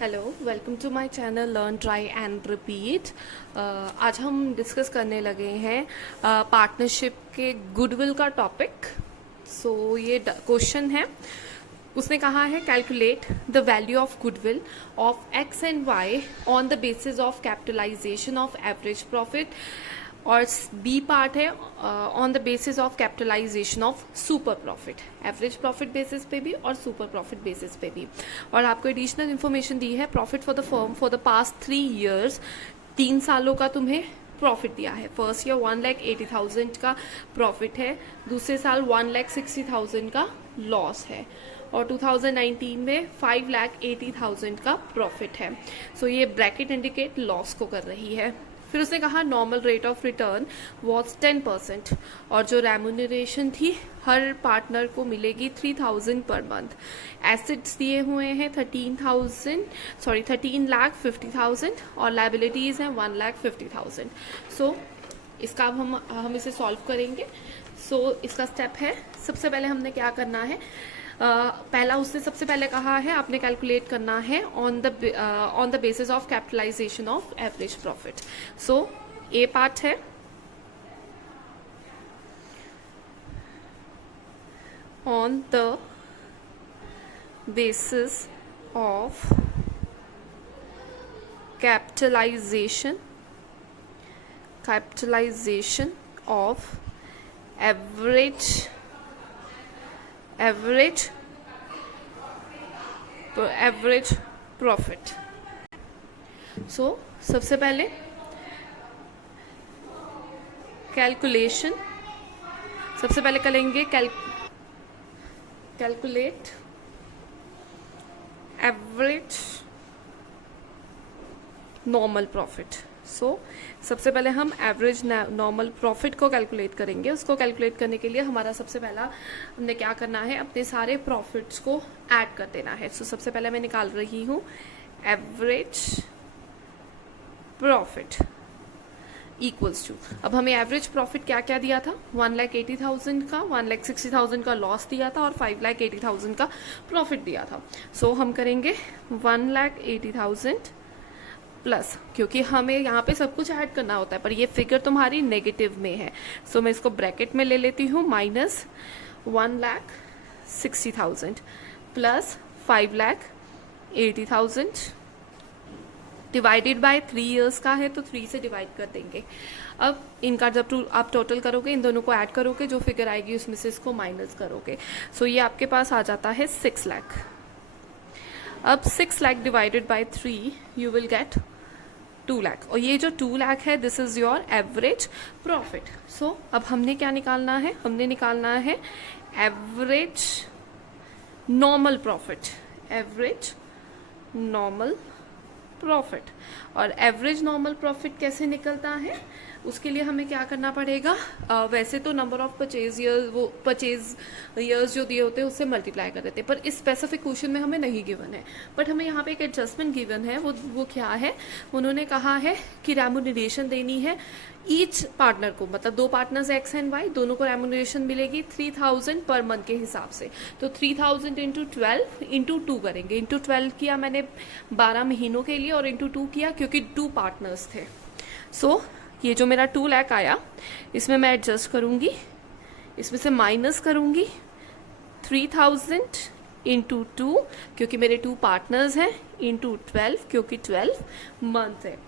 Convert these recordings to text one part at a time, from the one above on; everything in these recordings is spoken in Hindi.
Hello, welcome to my channel learn try and repeat. आज हम डिस्कस करने लगे हैं पार्टनरशिप के गुडविल का टॉपिक। ये क्वेश्चन है, उसने कहा है calculate the value of goodwill of X and Y on the basis of capitalisation of average profit, और बी पार्ट है on the basis of capitalisation of super profit, average profit basis पे भी और सुपर प्रॉफिट बेसिस पे भी। और आपको एडिशनल इन्फॉर्मेशन दी है profit for the firm for the past 3 years, 3 सालों का तुम्हें प्रॉफिट दिया है। फर्स्ट ईयर 1,80,000 का प्रॉफिट है, दूसरे साल 1,60,000 का लॉस है, और 2019 में 5,80,000 का प्रॉफिट है। ये ब्रैकेट इंडिकेट लॉस को कर रही है। फिर उसने कहा normal rate of return was 10%, और जो रेम्यूनरेशन थी हर पार्टनर को मिलेगी 3,000 पर मंथ। एसेट्स दिए हुए हैं 13,50,000 और लाइबिलिटीज हैं 1,50,000। इसका अब हम इसे सॉल्व करेंगे। इसका स्टेप है, सबसे पहले हमने क्या करना है, पहला उसने सबसे पहले कहा है आपने कैलकुलेट करना है on the basis of capitalisation of average profit. A part है on the basis of capitalisation of average profit. सबसे पहले कैलकुलेशन, सबसे पहले करेंगे कैलकुलेट एवरेज नॉर्मल प्रॉफिट। सबसे पहले हम एवरेज नॉर्मल प्रॉफिट को कैलकुलेट करेंगे। उसको कैलकुलेट करने के लिए हमारा सबसे पहला हमने क्या करना है, अपने सारे प्रॉफिट्स को ऐड कर देना है। सबसे पहले मैं निकाल रही हूँ एवरेज प्रॉफिट इक्वल्स टू, अब हमें एवरेज प्रॉफिट क्या क्या दिया था, 1,80,000 का, 1,60,000 का लॉस दिया था और 5,80,000 का प्रॉफिट दिया था। हम करेंगे 1,80,000 प्लस, क्योंकि हमें यहाँ पे सब कुछ ऐड करना होता है पर ये फिगर तुम्हारी नेगेटिव में है, मैं इसको ब्रैकेट में ले लेती हूँ, minus 1,60,000 plus 5,80,000 divided by 3 years का है तो 3 से डिवाइड कर देंगे। अब इनका जब आप टोटल करोगे, इन दोनों को ऐड करोगे, जो फिगर आएगी उसमें से इसको माइनस करोगे। ये आपके पास आ जाता है 6 लाख। अब 6 lakh divided by 3 you will get 2 lakh, और ये जो 2 लाख है this is your average profit. अब हमने क्या निकालना है, हमने निकालना है average normal profit, average normal profit. और एवरेज नॉर्मल प्रॉफिट कैसे निकलता है, उसके लिए हमें क्या करना पड़ेगा, वैसे तो नंबर ऑफ परचेज ईयर्स जो दिए होते हैं उससे मल्टीप्लाई कर देते हैं, पर इस स्पेसिफिक क्वेश्चन में हमें नहीं गिवन है। बट हमें यहाँ पे एक एडजस्टमेंट गिवन है, वो क्या है, उन्होंने कहा है कि रेम्यूनरेशन देनी है ईच पार्टनर को, मतलब 2 पार्टनर्स एक्स एंड वाई, दोनों को रेम्यूनरेशन मिलेगी 3,000 पर मंथ के हिसाब से। 3,000 इंटू 12 इंटू 2 करेंगे। इंटू 12 किया मैंने 12 महीनों के लिए, और इंटू 2 किया क्योंकि 2 पार्टनर्स थे। ये जो मेरा 2 लाख आया, इसमें मैं एडजस्ट करूंगी, इसमें से माइनस करूंगी 3,000 इंटू 2 क्योंकि मेरे 2 पार्टनर्स हैं, इंटू 12 क्योंकि 12 मंथ है,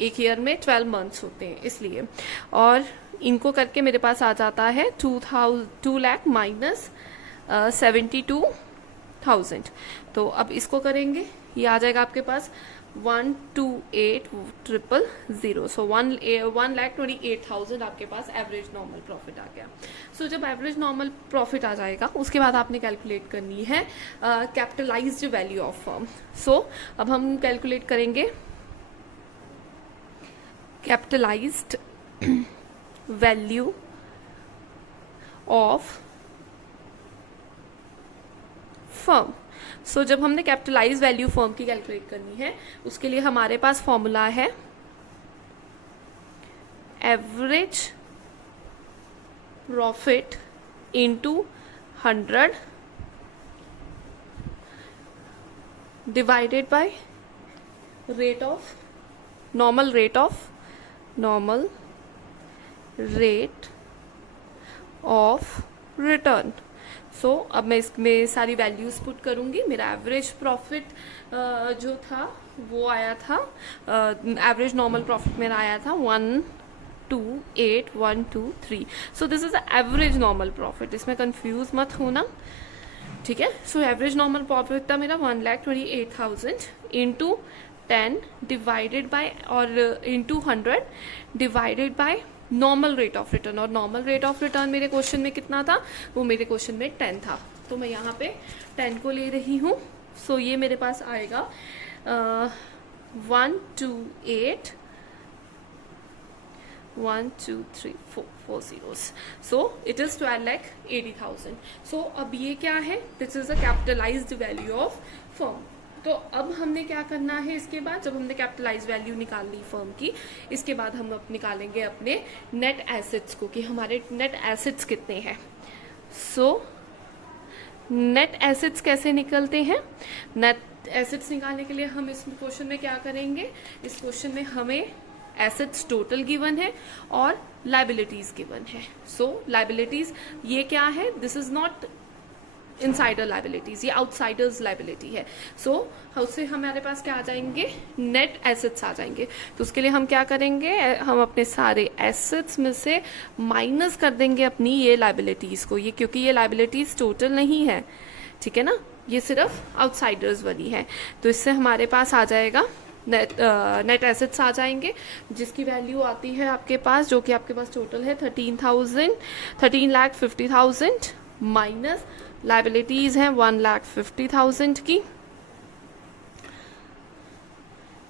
एक ईयर में 12 मंथ्स होते हैं इसलिए, और इनको करके मेरे पास आ जाता है 2 लाख माइनस 72,000। अब इसको करेंगे, ये आ जाएगा आपके पास 128,000। 1,28,000 आपके पास एवरेज नॉर्मल प्रॉफिट आ गया। जब एवरेज नॉर्मल प्रॉफिट आ जाएगा उसके बाद आपने कैलकुलेट करनी है कैपिटलाइज्ड वैल्यू ऑफ फर्म। अब हम कैलकुलेट करेंगे कैपिटलाइज्ड वैल्यू ऑफ फर्म। जब हमने कैपिटलाइज वैल्यू फर्म की कैलकुलेट करनी है उसके लिए हमारे पास फॉर्मूला है average profit into 100 divided bye rate of normal rate of return. सो अब मैं इसमें सारी वैल्यूज पुट करूंगी. मेरा एवरेज प्रॉफिट जो था वो आया था, एवरेज नॉर्मल प्रॉफिट मेरा आया था 128,123. सो this is the average normal profit, इसमें कंफ्यूज मत होना, ठीक है. सो एवरेज नॉर्मल प्रॉफिट था मेरा 1,28,000 इंटू 10 डिवाइडेड बाय और into 100 divided by normal rate of return. और नॉर्मल रेट ऑफ रिटर्न मेरे क्वेश्चन में कितना था, वो मेरे क्वेश्चन में 10 था, तो मैं यहाँ पे 10 को ले रही हूँ. सो ये मेरे पास आएगा 128,123,4 zeros. So it is 12,80,000. So अब ये क्या है, this is a capitalised value of firm. तो अब हमने क्या करना है इसके बाद, जब हमने कैपिटलाइज वैल्यू निकाल ली फर्म की, इसके बाद हम अब निकालेंगे अपने नेट एसेट्स को कि हमारे नेट एसेट्स कितने हैं. सो नेट एसेट्स कैसे निकलते हैं. नेट एसेट्स निकालने के लिए हम इस क्वेश्चन में क्या करेंगे, इस क्वेश्चन में हमें एसेट्स टोटल गिवन है और लाइबिलिटीज गिवन है. सो लाइबिलिटीज ये क्या है, this is not insider liabilities, ये आउटसाइडर्स लाइबिलिटी है. सो उससे हमारे पास क्या आ जाएंगे, नेट एसेट्स आ जाएंगे. तो उसके लिए हम क्या करेंगे, हम अपने सारे एसेट्स में से माइनस कर देंगे अपनी ये लाइबिलिटीज को, ये क्योंकि ये लाइबिलिटीज टोटल नहीं है, ठीक है ना, ये सिर्फ आउटसाइडर्स वाली है. तो इससे हमारे पास आ जाएगा नेट एसेट्स आ जाएंगे, जिसकी वैल्यू आती है आपके पास, जो कि आपके पास टोटल है 13,50,000 माइनस लाइबिलिटीज हैं 1,50,000 की,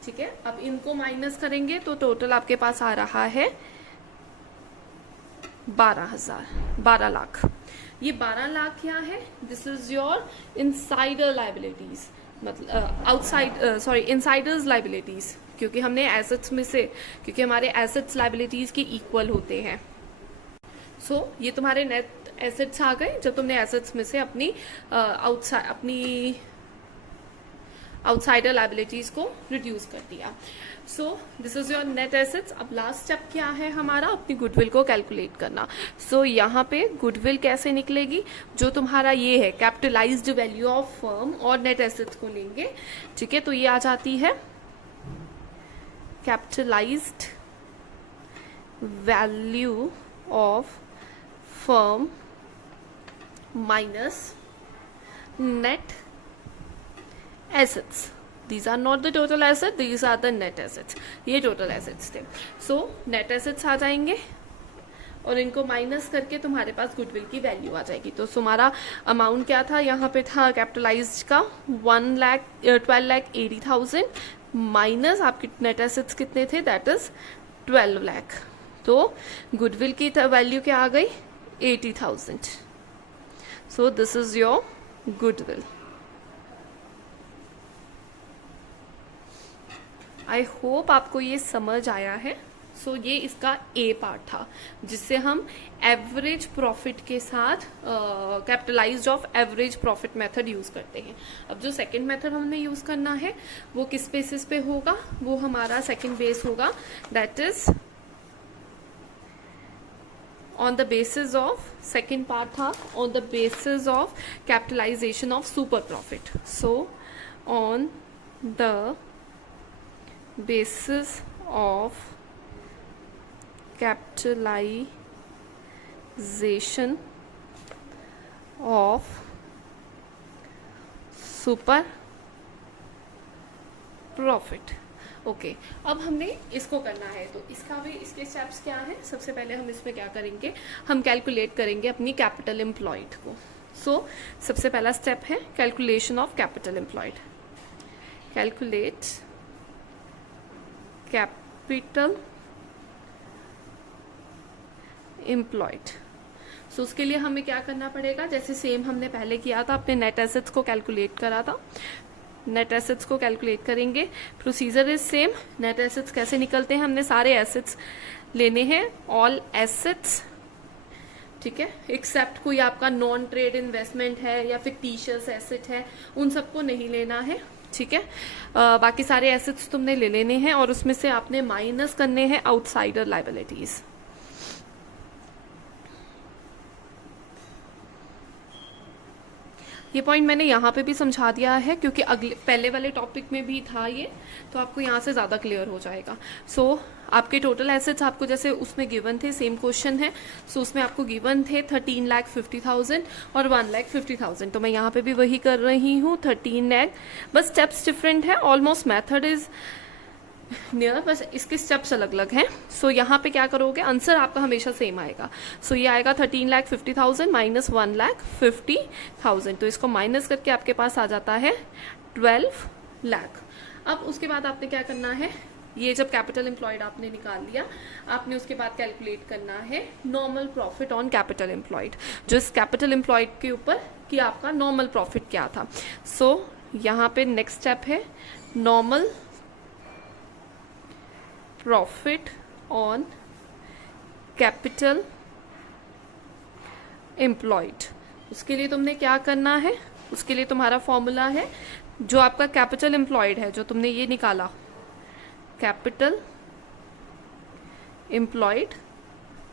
ठीक है. अब इनको माइनस करेंगे तो टोटल आपके पास आ रहा है 12 लाख. ये 12 लाख क्या है, this is your insider liabilities, मतलब आउटसाइड इनसाइडर्स लाइबिलिटीज, क्योंकि हमने एसेट्स में से, क्योंकि हमारे एसेट्स लाइबिलिटीज के इक्वल होते हैं. सो ये तुम्हारे नेट एसेट्स आ गए जब तुमने एसेट्स में से अपनी आउटसाइडर लाइबिलिटीज को रिड्यूस कर दिया. सो this is your net assets. अब लास्ट स्टेप क्या है हमारा, अपनी गुडविल को कैलकुलेट करना. सो यहाँ पे गुडविल कैसे निकलेगी, जो तुम्हारा ये है कैपिटलाइज्ड वैल्यू ऑफ फर्म और नेट एसेट्स को लेंगे, ठीक है. तो ये आ जाती है capitalised value of firm minus net assets. These are not the total assets, these are the net assets. ये total assets थे. So net assets आ जाएंगे और इनको माइनस करके तुम्हारे पास गुडविल की वैल्यू आ जाएगी. तो तुम्हारा अमाउंट क्या था, यहाँ पे था कैपिटलाइज्ड का 12,80,000 माइनस आपके नेट एसेट्स कितने थे, दैट इज 12 लाख. तो गुडविल की वैल्यू क्या आ गई, 80,000. So this is your goodwill. I hope आपको ये समझ आया है. सो ये इसका ए पार्ट था, जिससे हम एवरेज प्रॉफिट के साथ capitalised of average profit method use करते हैं. अब जो सेकंड मेथड हमने यूज करना है वो किस बेसिस पे होगा, वो हमारा सेकंड बेस होगा, that is on the basis of, second part था on the basis of capitalization of super profit. So on the basis of capitalization of super profit. Okay अब हमने इसको करना है, तो इसका भी, इसके स्टेप्स क्या है, सबसे पहले हम इसमें क्या करेंगे, हम कैलकुलेट करेंगे अपनी कैपिटल एम्प्लॉयड को. सो सबसे पहला स्टेप है calculation of capital employed. Calculate capital employed. So उसके लिए हमें क्या करना पड़ेगा, जैसे सेम हमने पहले किया था, अपने नेट एसेट्स को कैलकुलेट करा था, नेट एसेट्स को कैलकुलेट करेंगे. Procedure is same. Net assets कैसे निकलते हैं, हमने सारे एसेट्स लेने हैं, ऑल एसेट्स, ठीक है, एक्सेप्ट कोई आपका नॉन ट्रेड इन्वेस्टमेंट है या फिक्टिशियस एसेट है, उन सबको नहीं लेना है, ठीक है। बाकी सारे एसेट्स तुमने ले लेने हैं और उसमें से आपने माइनस करने हैं आउटसाइडर लाइबिलिटीज। ये पॉइंट मैंने यहाँ पे भी समझा दिया है क्योंकि पहले वाले टॉपिक में भी था ये, तो आपको यहाँ से ज़्यादा क्लियर हो जाएगा। सो आपके टोटल एसेट्स आपको जैसे उसमें गिवन थे, सेम क्वेश्चन है। सो उसमें आपको गिवन थे 13,50,000 और 1,50,000, तो मैं यहाँ पे भी वही कर रही हूँ 13 लाख, बस स्टेप्स डिफरेंट है, ऑलमोस्ट मेथड इज नियर, बस इसके स्टेप्स अलग अलग हैं। सो यहाँ पे क्या करोगे, आंसर आपका हमेशा सेम आएगा। सो ये आएगा 13,50,000 माइनस 1,50,000, तो इसको माइनस करके आपके पास आ जाता है 12 लाख। अब उसके बाद आपने क्या करना है, ये जब कैपिटल एम्प्लॉयड आपने निकाल लिया, आपने उसके बाद कैलकुलेट करना है normal profit on capital employed, जो इस कैपिटल एम्प्लॉयड के ऊपर कि आपका नॉर्मल प्रॉफिट क्या था। सो यहाँ पे नेक्स्ट स्टेप है normal profit on capital employed. उसके लिए तुमने क्या करना है, उसके लिए तुम्हारा फॉर्मूला है जो आपका कैपिटल एम्प्लॉयड है, जो तुमने ये निकाला कैपिटल एम्प्लॉयड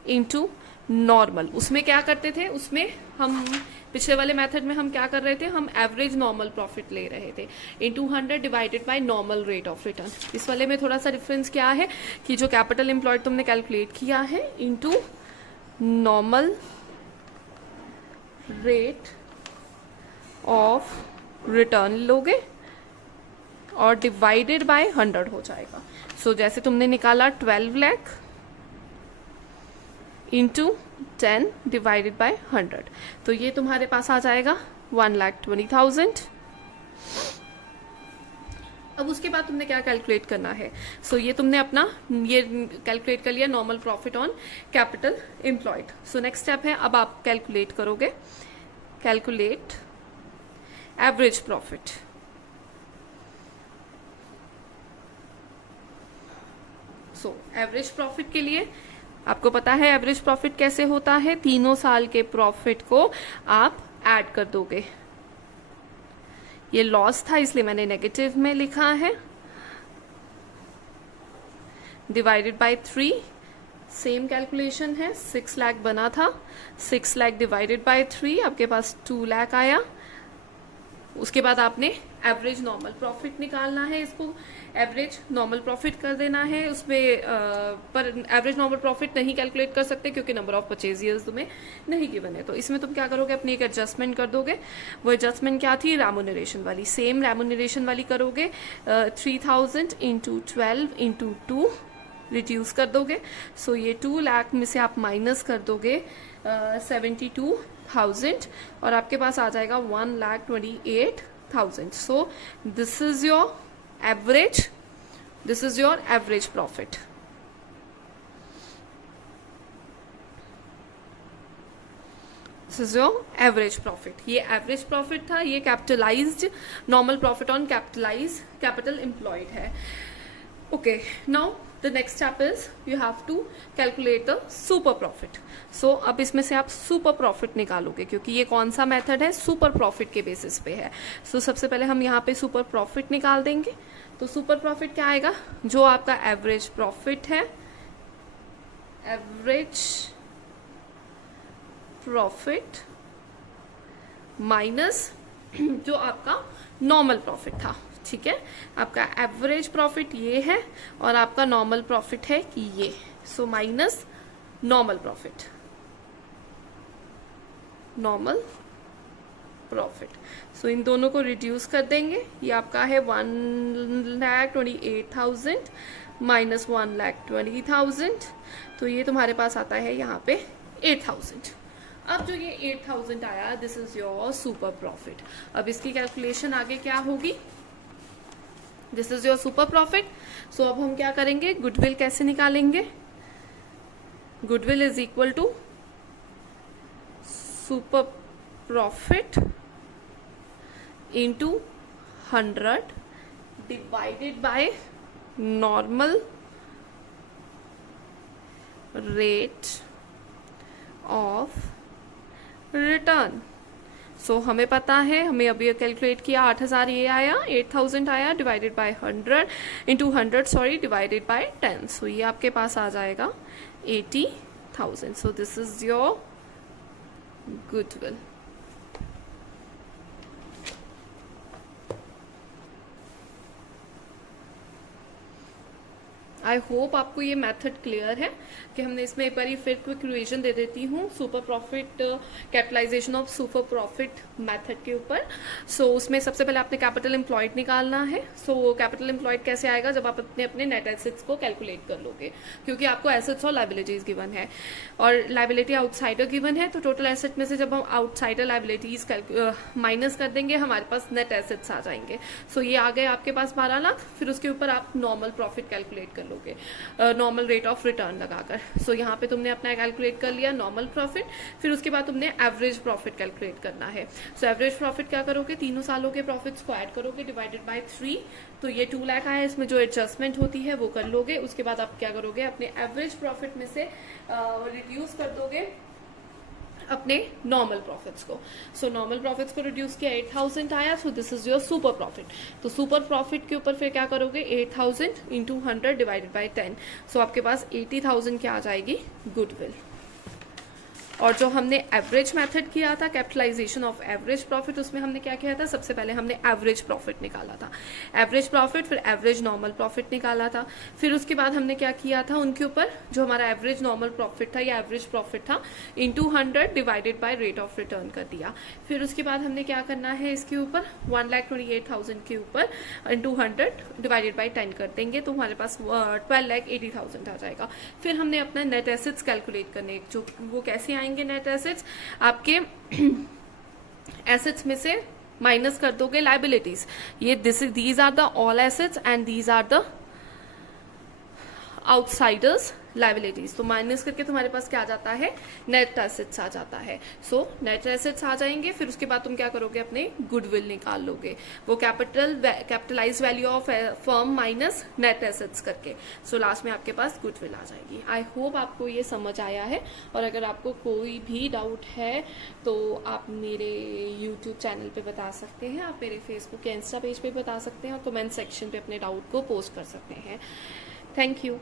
इनटू नॉर्मल। उसमें क्या करते थे, उसमें हम पिछले वाले मेथड में हम क्या कर रहे थे, हम एवरेज नॉर्मल प्रॉफिट ले रहे थे into 100 divided by normal rate of return. इस वाले में थोड़ा सा डिफरेंस क्या है कि जो कैपिटल एम्प्लॉयड तुमने कैलकुलेट किया है into normal rate of return लोगे और डिवाइडेड बाय 100 हो जाएगा। सो जैसे तुमने निकाला 12 लाख इंटू 10 डिवाइडेड बाय 100, तो ये तुम्हारे पास आ जाएगा 1,20,000। अब उसके बाद तुमने क्या कैलकुलेट करना है, सो ये तुमने अपना ये कैलकुलेट कर लिया normal profit on capital employed. So next step है, अब आप कैलकुलेट करोगे, calculate average profit. So average profit के लिए आपको पता है एवरेज प्रॉफिट कैसे होता है, तीनों साल के प्रॉफिट को आप ऐड कर दोगे। ये लॉस था इसलिए मैंने नेगेटिव में लिखा है, डिवाइडेड बाय 3। सेम कैलकुलेशन है, 6 लाख बना था, 6 लाख डिवाइडेड बाय 3, आपके पास 2 लाख आया। उसके बाद आपने एवरेज नॉर्मल प्रॉफिट निकालना है, इसको एवरेज नॉर्मल प्रॉफिट कर देना है उसमें, पर एवरेज नॉर्मल प्रॉफिट नहीं कैलकुलेट कर सकते क्योंकि नंबर ऑफ परचेज ईयर्स तुम्हें नहीं गिवन है। तो इसमें तुम क्या करोगे, अपनी एक एडजस्टमेंट कर दोगे। वो एडजस्टमेंट क्या थी, रेम्यूनरेशन वाली, सेम रेम्यूनरेशन वाली करोगे। 3,000 इंटू 12 इंटू 2 रिड्यूस कर दोगे। सो ये 2 लाख में से आप माइनस कर दोगे 72,000 और आपके पास आ जाएगा 1,28,000। So this is your average, this is your average profit. This is your average profit. ये एवरेज प्रॉफिट था, ये capitalised normal profit on capital employed है। Okay, now the next step is you have to calculate the super profit. So अब इसमें से आप super profit निकालोगे क्योंकि ये कौन सा मेथड है, super profit के बेसिस पे है। So सबसे पहले हम यहाँ पे super profit निकाल देंगे। तो super profit क्या आएगा, जो आपका average profit है, average profit माइनस जो आपका नॉर्मल प्रॉफिट था। ठीक है, आपका एवरेज प्रॉफिट ये है और आपका नॉर्मल प्रॉफिट है कि ये, so minus normal profit, normal profit. So इन दोनों को रिड्यूस कर देंगे। ये आपका है 1,28,000 माइनस 1,20,000, तो ये तुम्हारे पास आता है यहाँ पे 8,000। अब जो ये 8,000 आया, this is your super profit. अब इसकी कैलकुलेशन आगे क्या होगी, this is your super profit. So अब हम क्या करेंगे, गुडविल कैसे निकालेंगे, goodwill is equal to super profit into 100 divided by normal rate of return. So हमें पता है, हमें अभी कैलकुलेट किया 8000 ये आया, 8000 आया divided by 100 into 100 sorry divided by 10। सो ये आपके पास आ जाएगा 80,000। सो this is your goodwill. I hope आपको ये मेथड क्लियर है कि हमने इसमें एक बार फिर क्विक रिवीजन दे देती हूँ super profit, capitalisation of super profit method के ऊपर। सो उसमें सबसे पहले आपने कैपिटल एम्प्लॉयड निकालना है। सो कैपिटल एम्प्लॉयड कैसे आएगा, जब आप अपने नेट एसेट्स को कैलकुलेट कर लोगे, क्योंकि आपको एसेट्स और लाइबिलिटीज गिवन है और लाइबिलिटी आउटसाइडर गिवन है। तो टोटल एसेट में से जब हम आउटसाइडर लाइबिलिटीज माइनस कर देंगे, हमारे पास नेट एसेट्स आ जाएंगे। सो ये आ गए आपके पास 12 लाख। फिर उसके ऊपर आप नॉर्मल प्रॉफिट कैलकुलेट कर लोगे, नॉर्मल रेट ऑफ रिटर्न लगाकर। सो यहाँ पे तुमने अपना कैलकुलेट कर लिया नॉर्मल प्रॉफिट। फिर उसके बाद तुमने एवरेज प्रॉफिट कैलकुलेट करना है। सो एवरेज प्रॉफिट क्या करोगे, तीनों सालों के प्रॉफिट्स को ऐड करोगे डिवाइडेड बाय 3। तो ये 2 लाख आया, इसमें जो एडजस्टमेंट होती है वो कर लोगे। उसके बाद आप क्या करोगे, अपने एवरेज प्रॉफिट में से रिड्यूस कर दोगे अपने नॉर्मल प्रॉफिट्स को। सो नॉर्मल प्रॉफिट्स को रिड्यूस किया, 8000 आया। सो this is your super profit. तो सुपर प्रॉफिट के ऊपर फिर क्या करोगे, 8000 इंटू 100 डिवाइडेड बाई 10। सो आपके पास 80,000 क्या आ जाएगी, गुडविल। और जो हमने एवरेज मेथड किया था, कैपिटलाइजेशन ऑफ एवरेज प्रॉफिट, उसमें हमने क्या किया था, सबसे पहले हमने एवरेज प्रॉफिट निकाला था, एवरेज प्रॉफिट, फिर एवरेज नॉर्मल प्रॉफिट निकाला था। फिर उसके बाद हमने क्या किया था, उनके ऊपर जो हमारा एवरेज नॉर्मल प्रॉफिट था या एवरेज प्रॉफिट था into 100 divided by rate of return कर दिया। फिर उसके बाद हमने क्या करना है, इसके ऊपर 1,28,000 के ऊपर इंटू 100 डिवाइडेड बाई 10 कर देंगे, तो हमारे पास 12,80,000 आ जाएगा। फिर हमने अपना नेट एसेट्स कैलकुलेट करने, जो वो कैसे आएंगे, नेट एसेट्स आपके एसेट्स में से माइनस कर दोगे लाइबिलिटीज। ये these are the all assets and these are the outsiders liabilities. तो माइनस करके तुम्हारे पास क्या आ जाता है, नेट एसेट्स आ जाता है। सो नेट एसेट्स आ जाएंगे। फिर उसके बाद तुम क्या करोगे, अपने गुडविल निकाल लोगे, वो capitalise value of firm minus net assets करके। सो लास्ट में आपके पास गुडविल आ जाएगी। आई होप आपको ये समझ आया है। और अगर आपको कोई भी डाउट है तो आप मेरे यूट्यूब चैनल पे बता सकते हैं, आप मेरे फेसबुक या इंस्टा पेज पे बता सकते हैं, और कमेंट सेक्शन पे अपने डाउट को पोस्ट कर सकते हैं। Thank you.